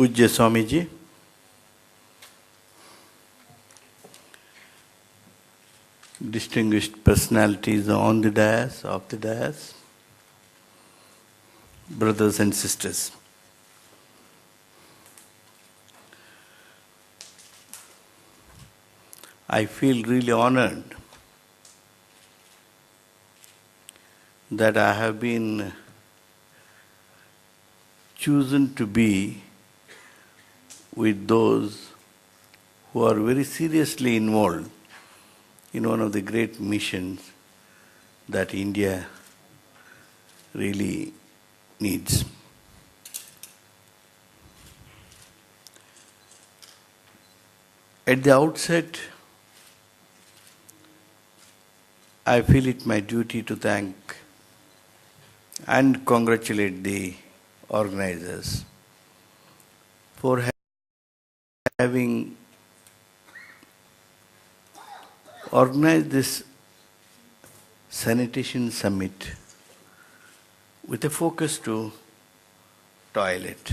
Pujya Swamiji, distinguished personalities on the dais, off the dais, brothers and sisters. I feel really honored that I have been chosen to be with those who are very seriously involved in one of the great missions that India really needs. At the outset, I feel it my duty to thank and congratulate the organizers for having organized this Sanitation Summit with a focus to toilet.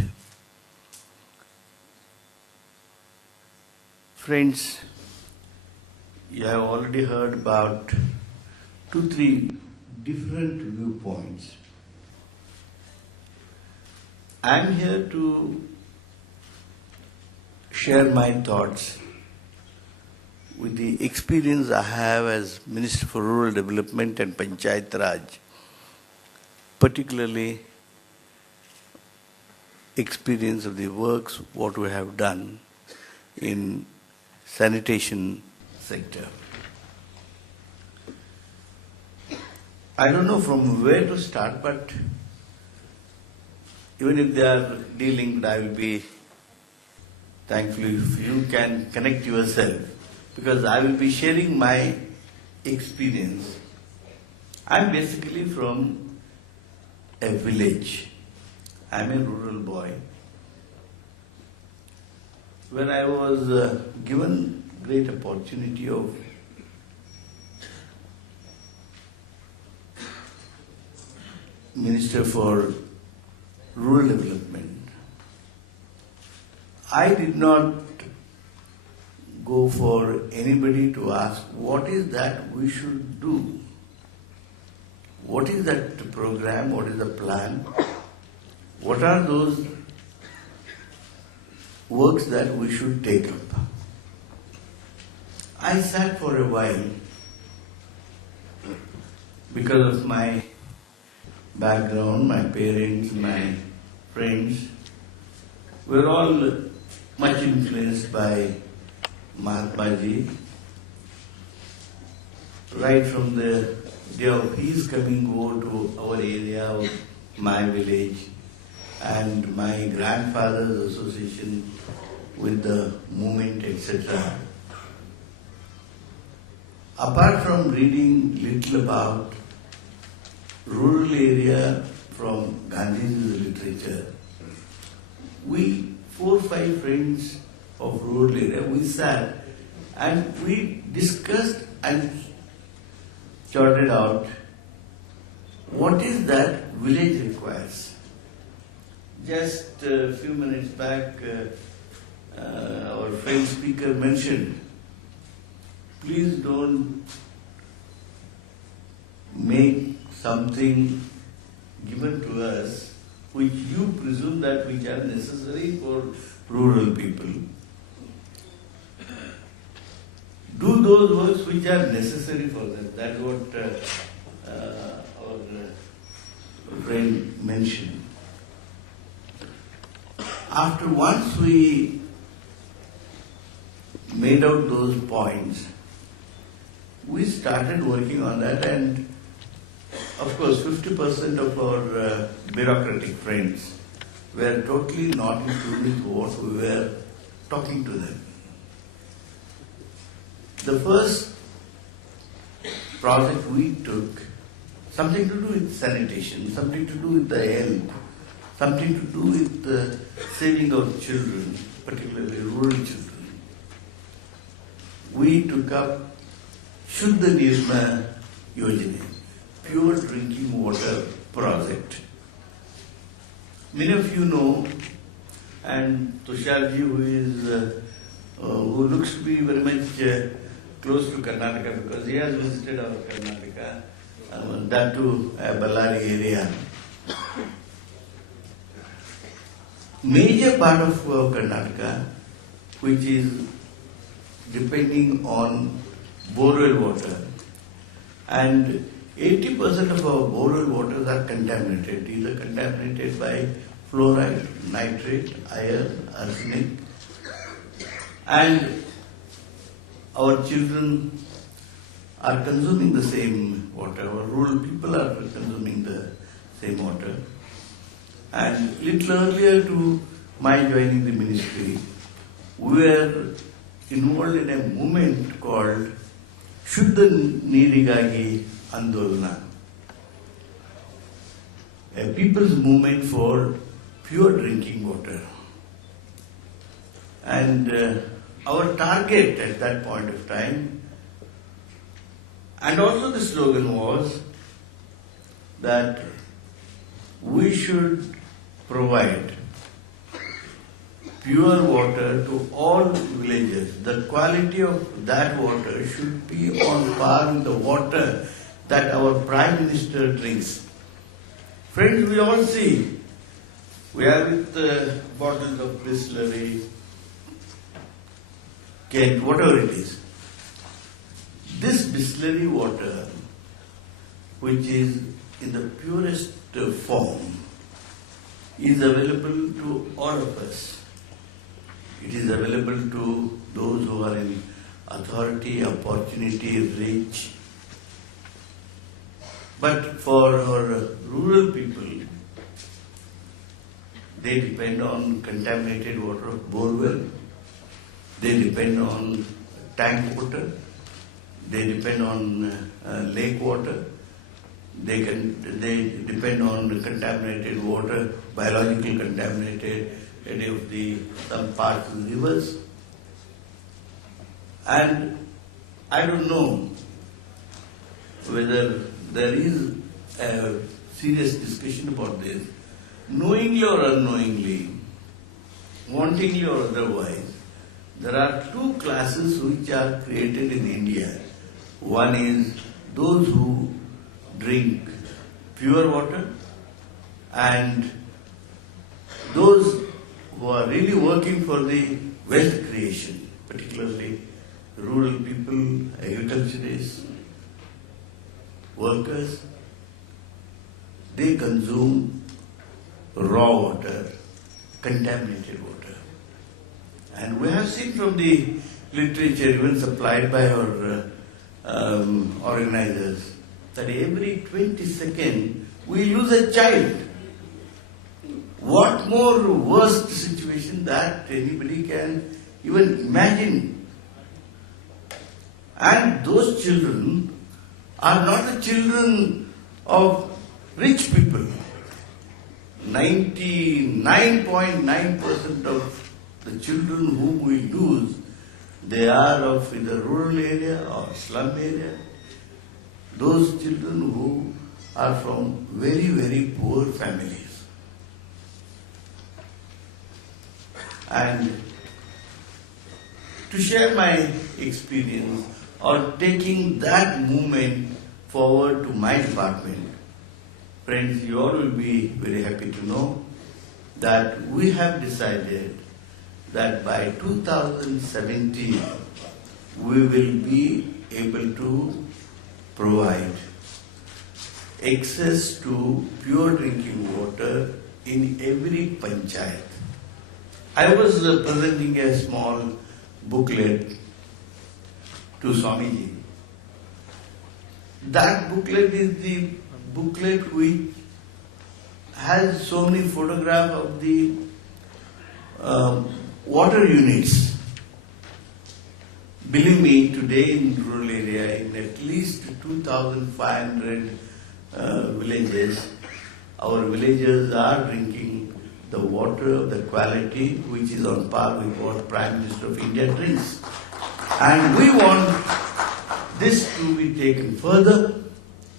Friends, you have already heard about 2-3 different viewpoints. I am here to share my thoughts with the experience I have as Minister for Rural Development and Panchayat Raj, particularly experience of the works what we have done in sanitation sector. I don't know from where to start, but even if they are dealing, I will be thankful if you can connect yourself, because I will be sharing my experience. I am basically from a village. I am a rural boy, where I was given great opportunity of Minister for Rural Development. I did not go for anybody to ask what is that we should do. What is that program? What is the plan? What are those works that we should take up? I sat for a while because of my background, my parents, my friends were all much influenced by Mahatma Ji. Right from the day of his coming over to our area, my village, and my grandfather's association with the movement, etc. Apart from reading little about rural area from Gandhi's literature, we 4 or 5 friends of rural area, we sat and we discussed and charted out what is that village requires. Just a few minutes back, our friend speaker mentioned, please don't make something given to us which you presume that which are necessary for rural people. Do those works which are necessary for them. That's what our friend mentioned. After once we made out those points, we started working on that, and of course 50% of our bureaucratic friends were totally not included what we were talking to them. The first project we took, something to do with sanitation, something to do with the health, something to do with the saving of children, particularly rural children. We took up Shuddha Nirma Yojana, pure drinking water project. Many of you know and Tusharji, who looks to be very much close to Karnataka because he has visited our Karnataka, that too Ballari area. Major part of Karnataka, which is depending on borewell water, and 80% of our borewell waters are contaminated. These are contaminated by fluoride, nitrate, iron, arsenic, and our children are consuming the same water. Our rural people are consuming the same water. And little earlier to my joining the ministry, we were involved in a movement called Shuddha Neerigagi Andolana, a people's movement for pure drinking water. And our target at that point of time, and also the slogan was that we should provide pure water to all villages. The quality of that water should be on par with the water that our Prime Minister drinks. Friends, we all see, we are with bottles of Bisleri, Kent, whatever it is. This Bisleri water, which is in the purest form, is available to all of us. It is available to those who are in authority, opportunity, rich. But for our rural people, they depend on contaminated water of borewell, they depend on tank water, they depend on lake water, they depend on contaminated water, biological contaminated, any of the some parts of the rivers. And I don't know whether there is a serious discussion about this, knowingly or unknowingly, wantingly or otherwise. There are two classes which are created in India. One is those who drink pure water, and those who are really working for the wealth creation, particularly rural people, agriculturists, workers. They consume raw water, contaminated water. And we have seen from the literature, even supplied by our organizers, that every 20 seconds we lose a child. What more worst situation that anybody can even imagine? And those children are not the children of rich people. 99.9% of the children whom we lose, they are of either rural area or slum area. Those children who are from very, very poor families. And to share my experience or taking that movement forward to my department, friends, you all will be very happy to know that we have decided that by 2017 we will be able to provide access to pure drinking water in every panchayat. I was presenting a small booklet to Swamiji. That booklet is the booklet which has so many photographs of the water units. Believe me, today in rural area, in at least 2,500 villages, our villagers are drinking the water of the quality which is on par with what Prime Minister of India drinks. And we want this to be taken further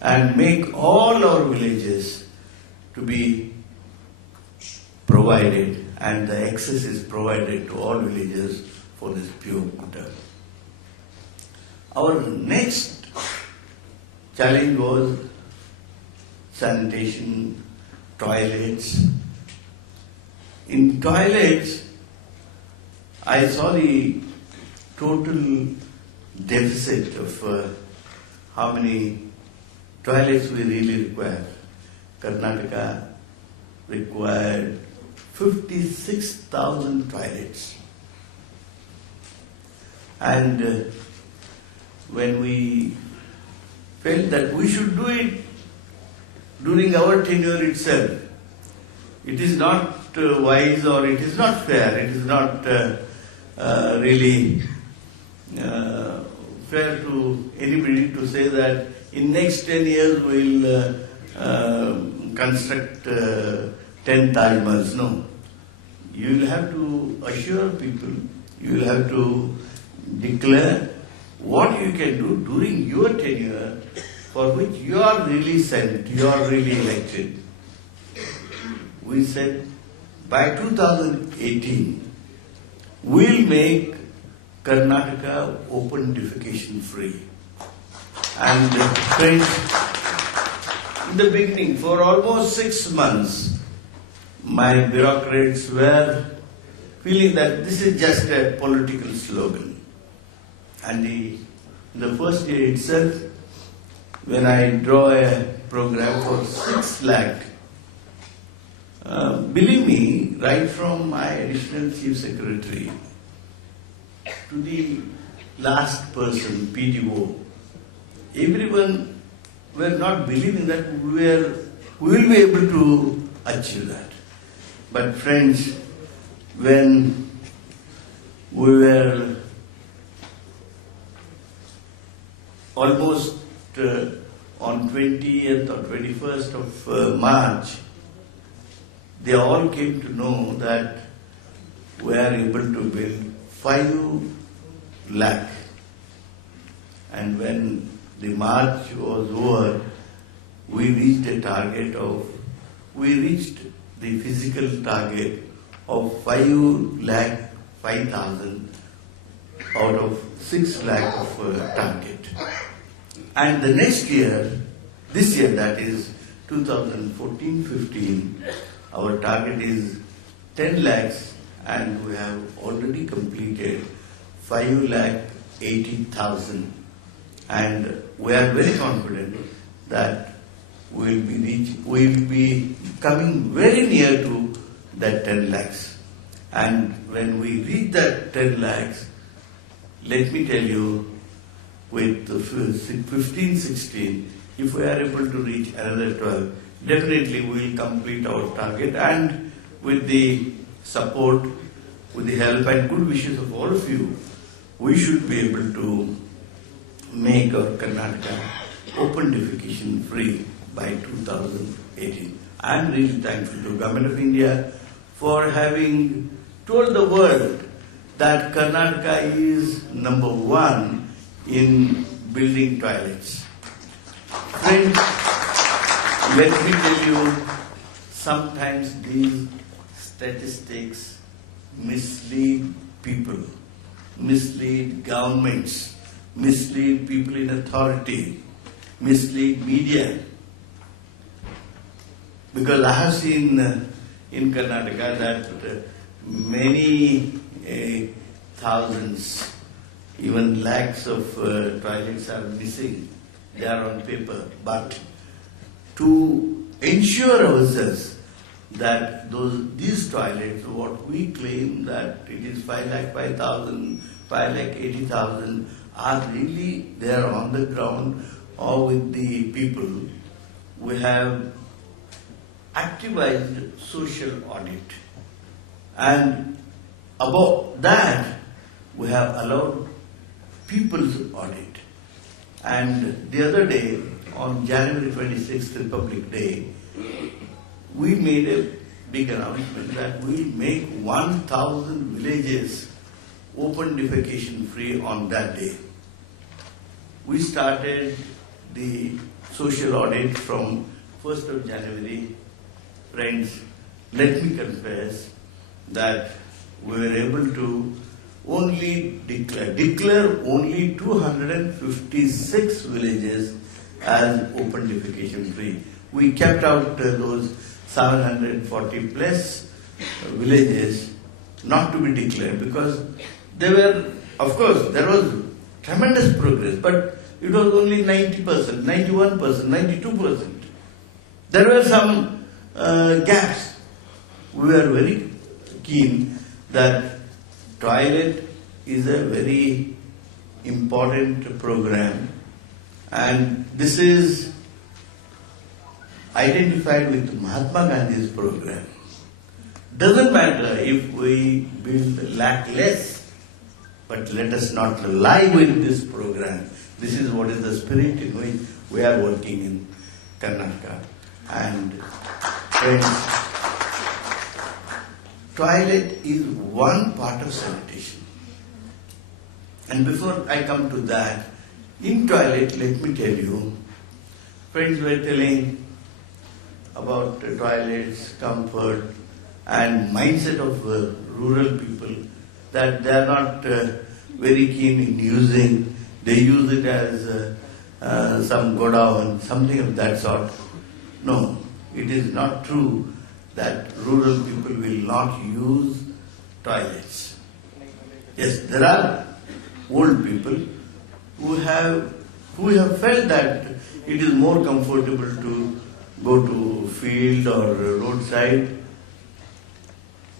and make all our villages to be provided. and the access is provided to all villagers for this pure water. Our next challenge was sanitation, toilets. In toilets, I saw the total deficit of how many toilets we really require. Karnataka required 56,000 toilets. And when we felt that we should do it during our tenure itself, it is not wise or it is not fair, it is not really fair to anybody to say that in next 10 years we will construct 10 Taj Mahals. No. You will have to assure people, you will have to declare what you can do during your tenure for which you are really sent, you are really elected. We said by 2018, we'll make Karnataka open defecation free. And friends, in the beginning, for almost 6 months, my bureaucrats were feeling that this is just a political slogan. And in the first year itself, when I draw a program for 6 lakh, believe me, right from my additional chief secretary to the last person, PDO, everyone were not believing that we will be able to achieve that. But friends, when we were almost on 20th or 21st of March, they all came to know that we are able to build 5 lakh. And when the March was over, we reached the physical target of 5 lakh 5,000 out of 6 lakh of target. And the next year, this year, that is 2014-15, our target is 10 lakhs and we have already completed 5 lakh 80,000. And we are very confident that we will be coming very near to that 10 lakhs. And when we reach that 10 lakhs, let me tell you, with 15, 16, if we are able to reach another 12, definitely we will complete our target, and with the support, with the help and good wishes of all of you, we should be able to make our Karnataka open defecation free by 2018. I am really thankful to Government of India for having told the world that Karnataka is number 1 in building toilets. Friends, let me tell you, sometimes these statistics mislead people, mislead governments, mislead people in authority, mislead media. Because I have seen in Karnataka that many thousands, even lakhs of toilets are missing. They are on paper. But to ensure ourselves that these toilets, what we claim that it is 5 lakh 5,000, 5 lakh 80,000, are really there on the ground or with the people, we have activized social audit. And above that, we have allowed people's audit. And the other day, on January 26th, Republic Day, we made a big announcement that we will make 1,000 villages open defecation free on that day. We started the social audit from 1st of January. Friends, let me confess, that we were able to only declare only 256 villages as open defecation free. We kept out those 740 plus villages not to be declared because they were, of course, there was tremendous progress, but it was only 90%, 91%, 92%. There were some gaps. We were very keen that toilet is a very important program, and this is identified with Mahatma Gandhi's program. Doesn't matter if we build lakh less, but let us not lie with this program. This is what is the spirit in which we are working in Karnataka. And friends, toilet is one part of sanitation. And before I come to that, in toilet, let me tell you, friends were telling about toilets, comfort, and mindset of rural people that they are not very keen in using. They use it as some godown, something of that sort. No, it is not true that rural people will not use toilets. Yes, there are old people who have felt that it is more comfortable to go to field or roadside,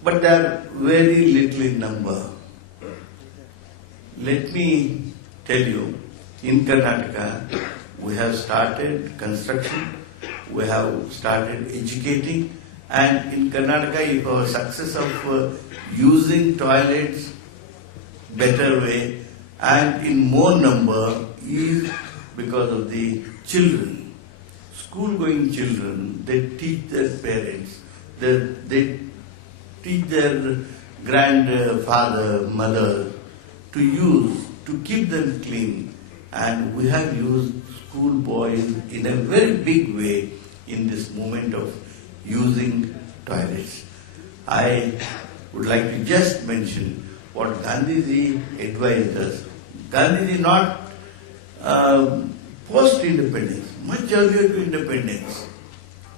but they are very little in number. Let me tell you, in Karnataka, we have started construction, we have started educating, and in Karnataka, if our success of using toilets better way and in more number is because of the children, school-going children. They teach their parents, they teach their grandfather, mother to use, to keep them clean. And we have used school boys in a very big way in this movement of using toilets. I would like to just mention what Gandhiji advised us. Gandhiji not post-independence, much earlier to independence.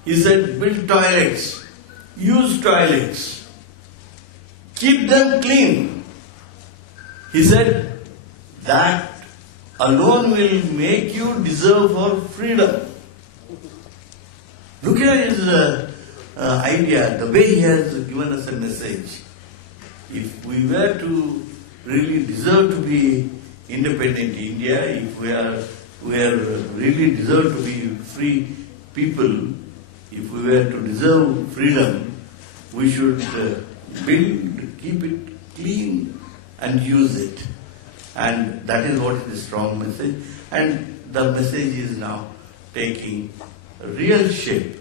He said, build toilets, use toilets, keep them clean. He said, that alone will make you deserve for freedom. Look at his idea, the way he has given us a message. If we were to really deserve to be independent India, if we are really deserve to be free people, if we were to deserve freedom, we should build, keep it clean and use it. And that is what is the strong message. And the message is now taking real shape.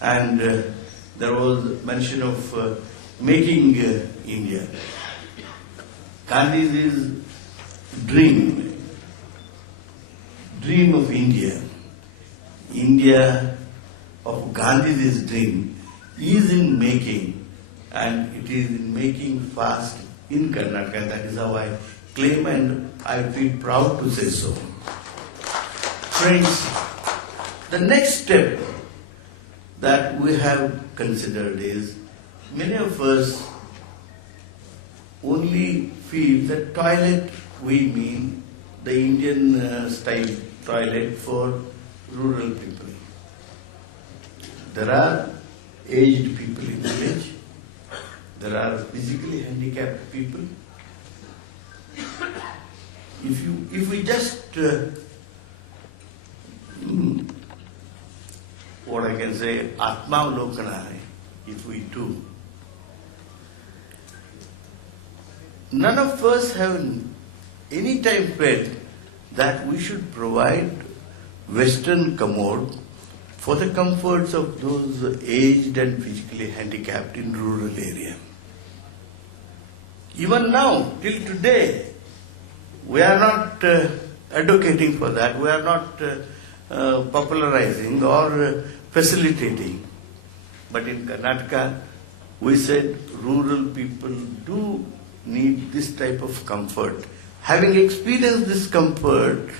And there was mention of making India. Gandhi's dream of India of Gandhi's dream is in making, and it is in making fast in Karnataka. That is how I claim, and I feel proud to say so. Friends, the next step that we have considered is, many of us only feel that toilet, we mean the Indian style toilet for rural people. There are aged people in the village. There are physically handicapped people. If we just what I can say, Atma-Lokana, if we do, none of us have any time felt that we should provide Western commode for the comforts of those aged and physically handicapped in rural area. Even now, till today, we are not advocating for that. We are not popularizing or facilitating. But in Karnataka, we said rural people do need this type of comfort. Having experienced this comfort,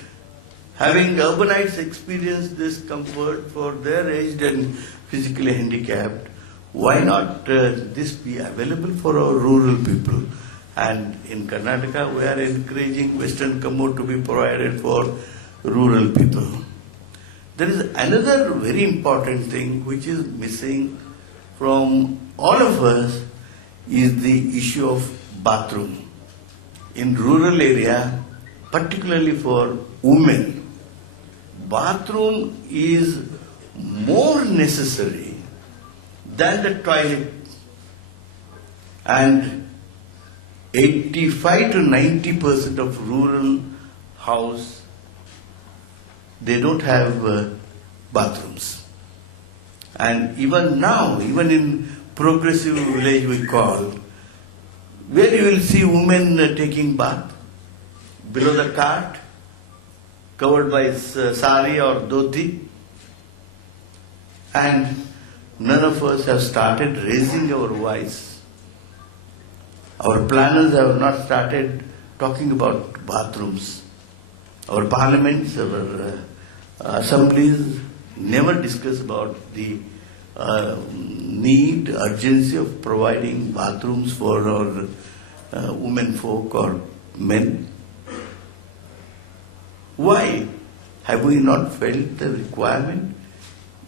having urbanites experienced this comfort for their aged and physically handicapped, why not this be available for our rural people? And in Karnataka, we are encouraging Western commode to be provided for rural people. There is another very important thing which is missing from all of us is the issue of bathroom. In rural area, particularly for women, bathroom is more necessary than the toilet. And 85 to 90% of rural house, they don't have bathrooms. And even now, even in progressive village we call, where you will see women taking bath, below the cart, covered by sari or dhoti, and none of us have started raising our voice. Our planners have not started talking about bathrooms. Our parliaments, our assemblies never discuss about the need, urgency of providing bathrooms for our women folk or men. Why have we not felt the requirement?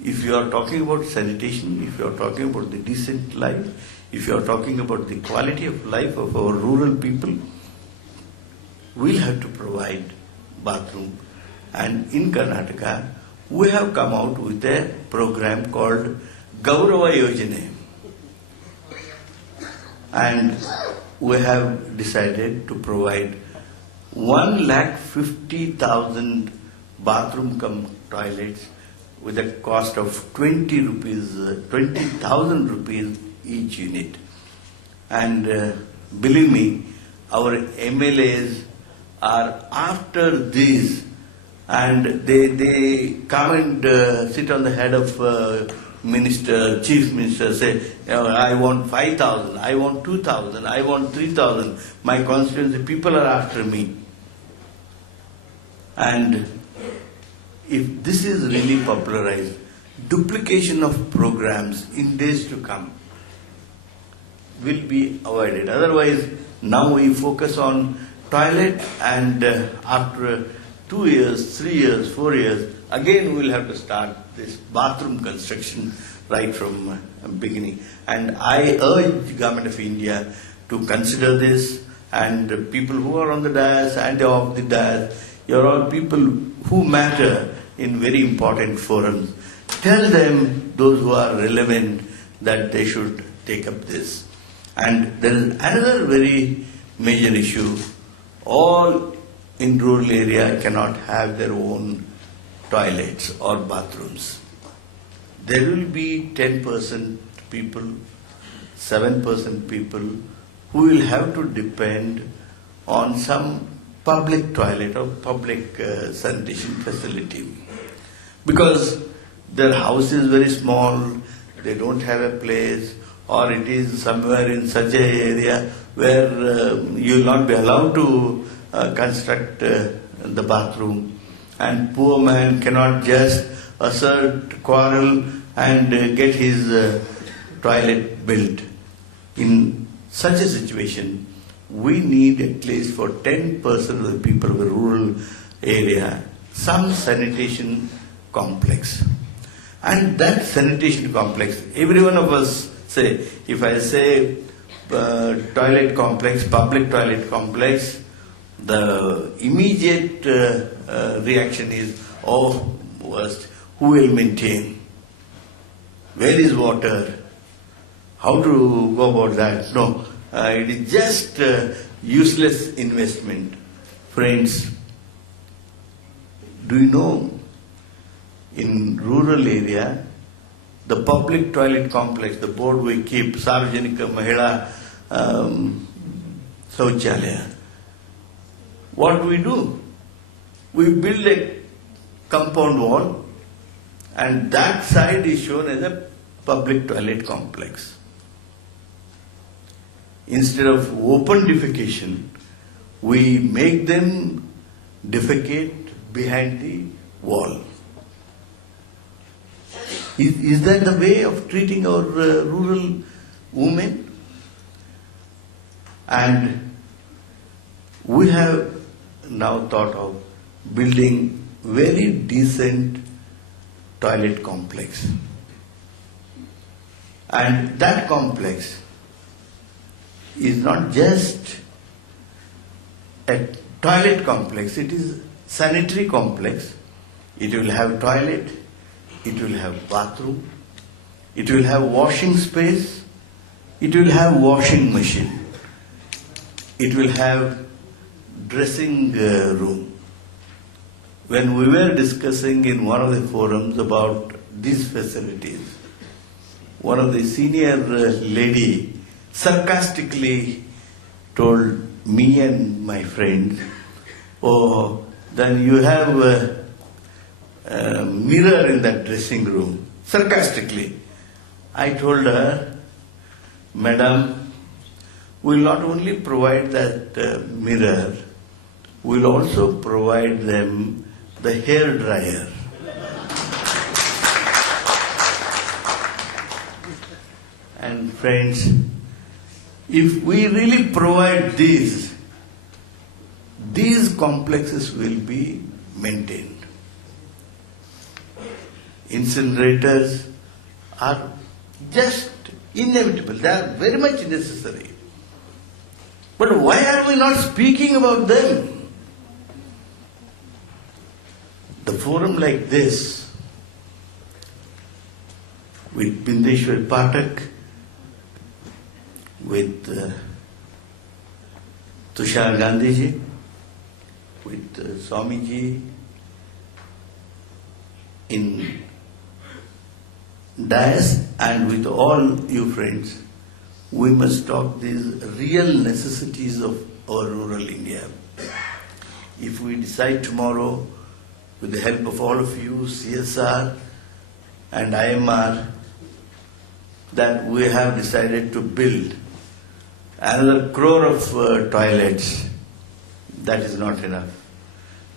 If you are talking about sanitation, if you are talking about the decent life, if you are talking about the quality of life of our rural people, we'll have to provide bathroom. And in Karnataka, we have come out with a program called Gaurava Yojana. And we have decided to provide 1,50,000 bathroom cum toilets with a cost of 20,000 rupees each unit. And believe me, our MLAs are after this, and they come and sit on the head of minister, chief minister, say, I want 5,000, I want 2,000, I want 3,000. My constituency people are after me. And if this is really popularized, duplication of programs in days to come will be avoided. Otherwise, now we focus on toilet, and after 2 years, 3 years, 4 years, again we will have to start this bathroom construction right from beginning. And I urge Government of India to consider this, and people who are on the dais and off the dais, you are all people who matter in very important forums. Tell them, those who are relevant, that they should take up this. And there is another very major issue. All in rural area cannot have their own toilets or bathrooms. There will be 10% people, 7% people who will have to depend on some public toilet or public sanitation facility. Because their house is very small, they don't have a place, or it is somewhere in such an area where you will not be allowed to construct the bathroom. And poor man cannot just assert, quarrel and get his toilet built. In such a situation, we need at least for 10% of the people of the rural area some sanitation complex. And that sanitation complex, every one of us say, if I say toilet complex, public toilet complex, the immediate reaction is, oh, worst, who will maintain? Where is water? How to go about that? No, it is just useless investment. Friends, do you know, in rural area, the public toilet complex, the board we keep, Sarvajanika Mahila Sauchalaya, what do? We build a compound wall, and that side is shown as a public toilet complex. instead of open defecation, we make them defecate behind the wall. Is that the way of treating our rural women? And we have now thought of building very decent toilet complex. And that complex is not just a toilet complex, it is sanitary complex. It will have toilet, it will have bathroom, it will have washing space, it will have washing machine, it will have dressing room. When we were discussing in one of the forums about these facilities, one of the senior lady sarcastically told me and my friends, "Oh, then you have a mirror in that dressing room." Sarcastically. I told her, "Madam, we will not only provide that mirror, we will also provide them the hair dryer." And friends, if we really provide these complexes will be maintained. Incinerators are just inevitable. They are very much necessary. But why are we not speaking about them? The forum like this, with Bindeshwar Patak, with Tushar Gandhiji, with Swamiji, in dais, and with all you friends, we must talk these real necessities of our rural India. If we decide tomorrow, with the help of all of you, CSR and IMR, that we have decided to build another crore of toilets, that is not enough.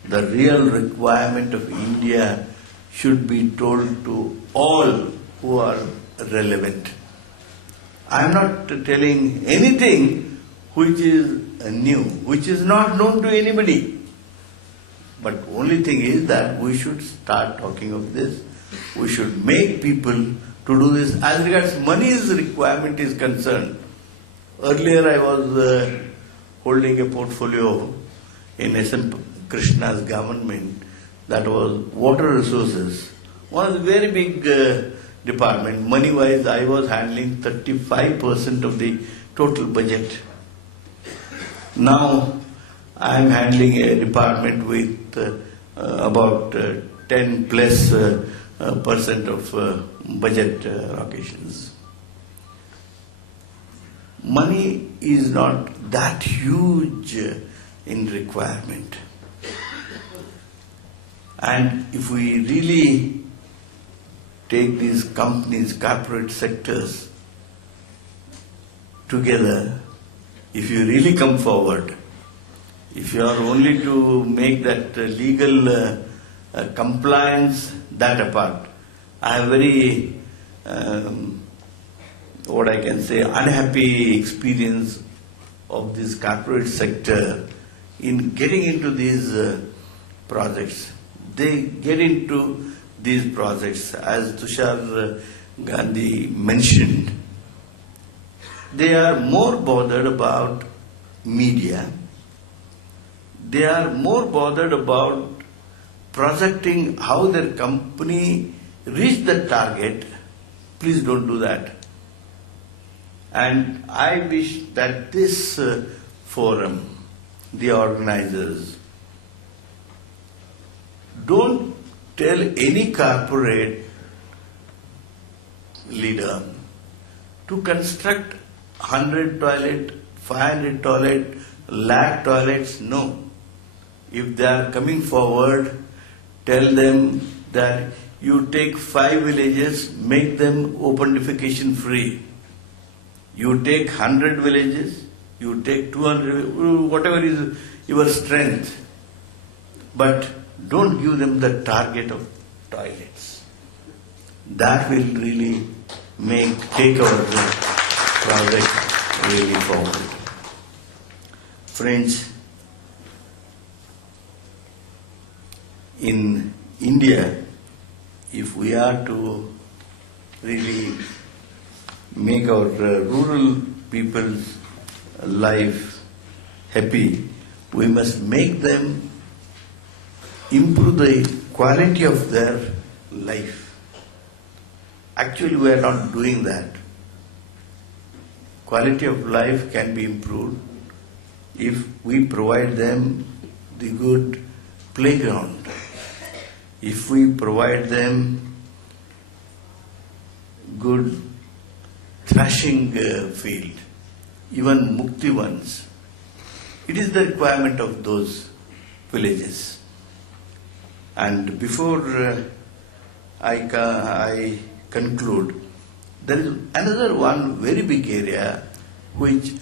The real requirement of India should be told to all who are relevant. I am not telling anything which is new, which is not known to anybody. But only thing is that we should start talking of this. We should make people to do this. As regards money's requirement is concerned, earlier I was holding a portfolio in S.M. Krishna's government that was water resources. One of the very big department. Money-wise, I was handling 35% of the total budget. Now, I am handling a department with about 10 plus percent of budget allocations. Money is not that huge in requirement. And if we really take these companies, corporate sectors together, if you really come forward, if you are only to make that legal compliance, that apart, I have very, what I can say, unhappy experience of this corporate sector in getting into these projects. They get into these projects, as Tushar Gandhi mentioned, they are more bothered about media. They are more bothered about projecting how their company reached the target. Please don't do that. And I wish that this forum, the organizers, don't tell any corporate leader to construct 100 toilet, 500 toilet, lakh toilets. No. If they are coming forward, tell them that you take 5 villages, make them open defecation free. You take 100 villages, you take 200, whatever is your strength, but don't give them the target of toilets. That will really take our project really forward. Friends, in India, if we are to really make our rural people's life happy, we must make them improve the quality of their life. Actually, we are not doing that. Quality of life can be improved if we provide them the good playground, if we provide them good thrashing field, even mukti ones. It is the requirement of those villages. And before I conclude, there is another one very big area which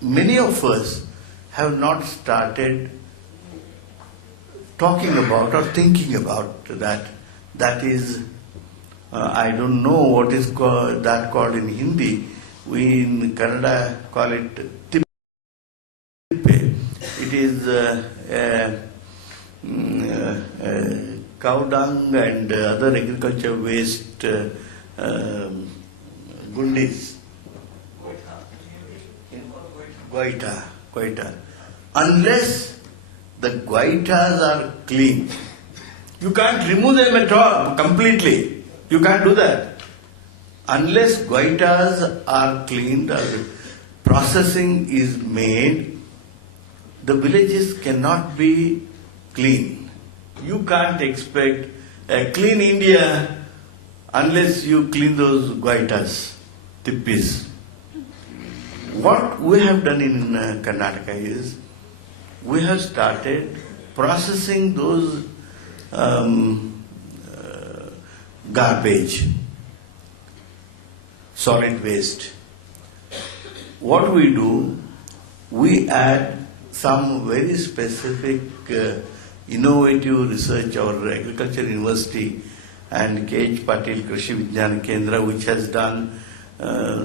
many of us have not started talking about or thinking about that. That is, I don't know what is called in Hindi. We in Karnataka call it tippe. It is cow dung and other agriculture waste gundis. Goita. Unless the goitas are clean, you can't remove them at all completely. You can't do that. Unless goitas are cleaned or processing is made, the villages cannot be clean. You can't expect a clean India unless you clean those goitas, tippis. What we have done in Karnataka is, we have started processing those garbage, solid waste. What we do, we add some very specific innovative research. Our Agriculture University and K.H. Patil Krishi Vijnana Kendra, which has done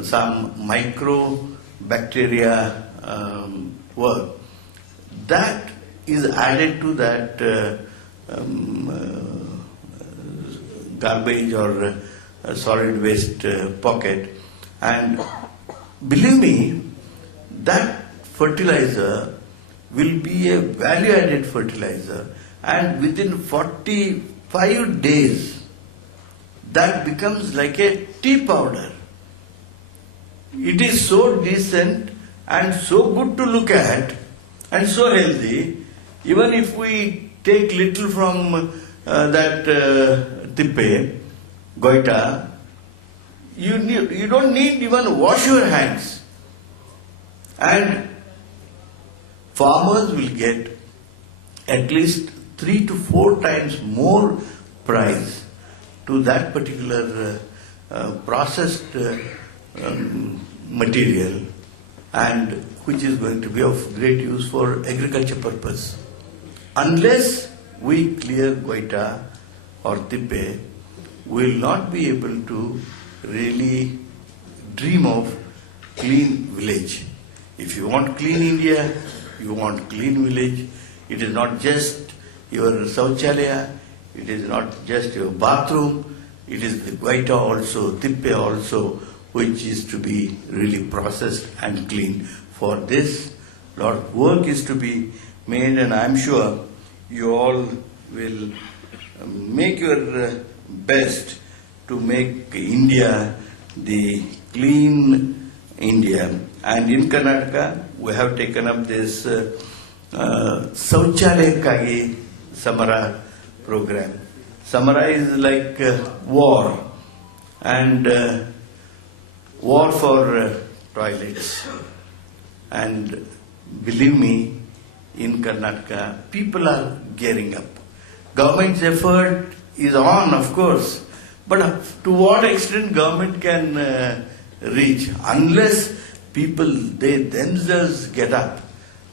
some microbacteria work, that is added to that garbage or solid waste pocket, and believe me, that fertilizer will be a value-added fertilizer, and within 45 days, that becomes like a tea powder. It is so decent and so good to look at and so healthy. Even if we take little from that tippe, goita, you don't need even wash your hands. And farmers will get at least 3 to 4 times more price to that particular processed material, and which is going to be of great use for agriculture purpose. Unless we clear goita or tippe, we will not be able to really dream of clean village. If you want clean India, you want clean village, it is not just your Sauchalaya, it is not just your bathroom, it is the goita also, tippe also, which is to be really processed and cleaned. For this, a lot of work is to be made, and I am sure you all will make your best to make India the clean India. And in Karnataka, we have taken up this Sauchalaya Kagi Samara program. Samara is like war, and war for toilets. And believe me, in Karnataka, people are gearing up. Government's effort is on, of course, but to what extent government can reach unless people, they themselves get up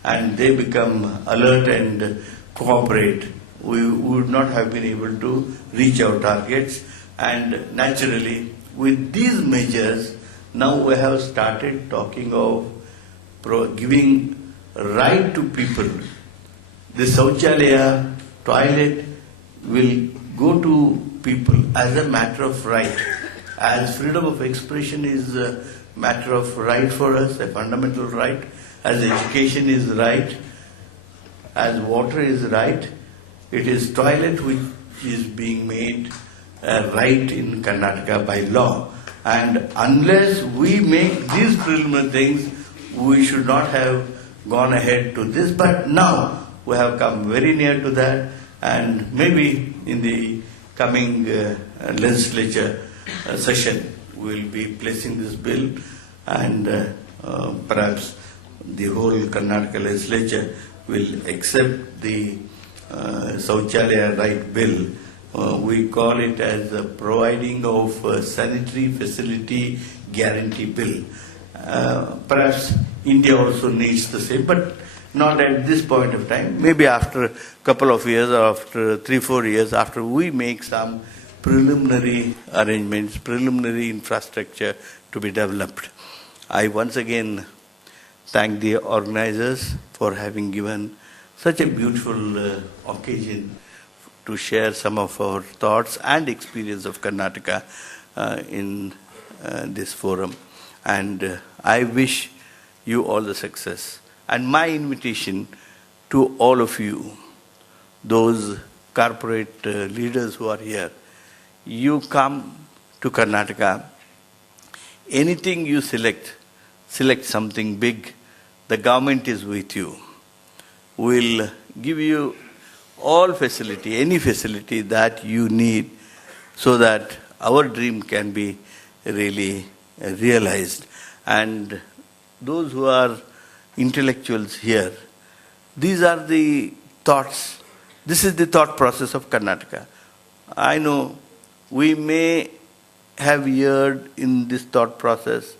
and they become alert and cooperate. We would not have been able to reach our targets. And naturally, with these measures, now we have started talking of giving right to people. The Shauchalaya, toilet will go to people as a matter of right. As freedom of expression is a matter of right for us, a fundamental right, as education is right, as water is right, it is toilet which is being made right in Karnataka by law. And unless we make these preliminary things, we should not have gone ahead to this. But now we have come very near to that, and maybe in the coming legislature session we will be placing this bill, and perhaps the whole Karnataka legislature will accept the Shauchalaya right bill. We call it as the providing of sanitary facility guarantee bill. Perhaps India also needs the same, but not at this point of time. Maybe after a couple of years, or after 3-4 years, after we make some preliminary arrangements, preliminary infrastructure to be developed. I once again thank the organizers for having given such a beautiful occasion to share some of our thoughts and experience of Karnataka in this forum. And I wish you all the success. And my invitation to all of you, those corporate leaders who are here, you come to Karnataka, anything you select something big, the government is with you. We'll give you all facility, any facility that you need, so that our dream can be really realized. And those who are intellectuals here, these are the thoughts, this is the thought process of Karnataka. I know we may have erred in this thought process,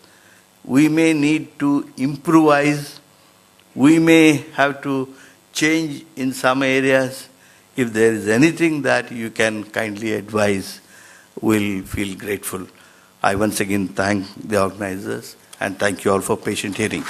we may need to improvise, we may have to change in some areas. If there is anything that you can kindly advise, we'll feel grateful. I once again thank the organizers and thank you all for patient hearing.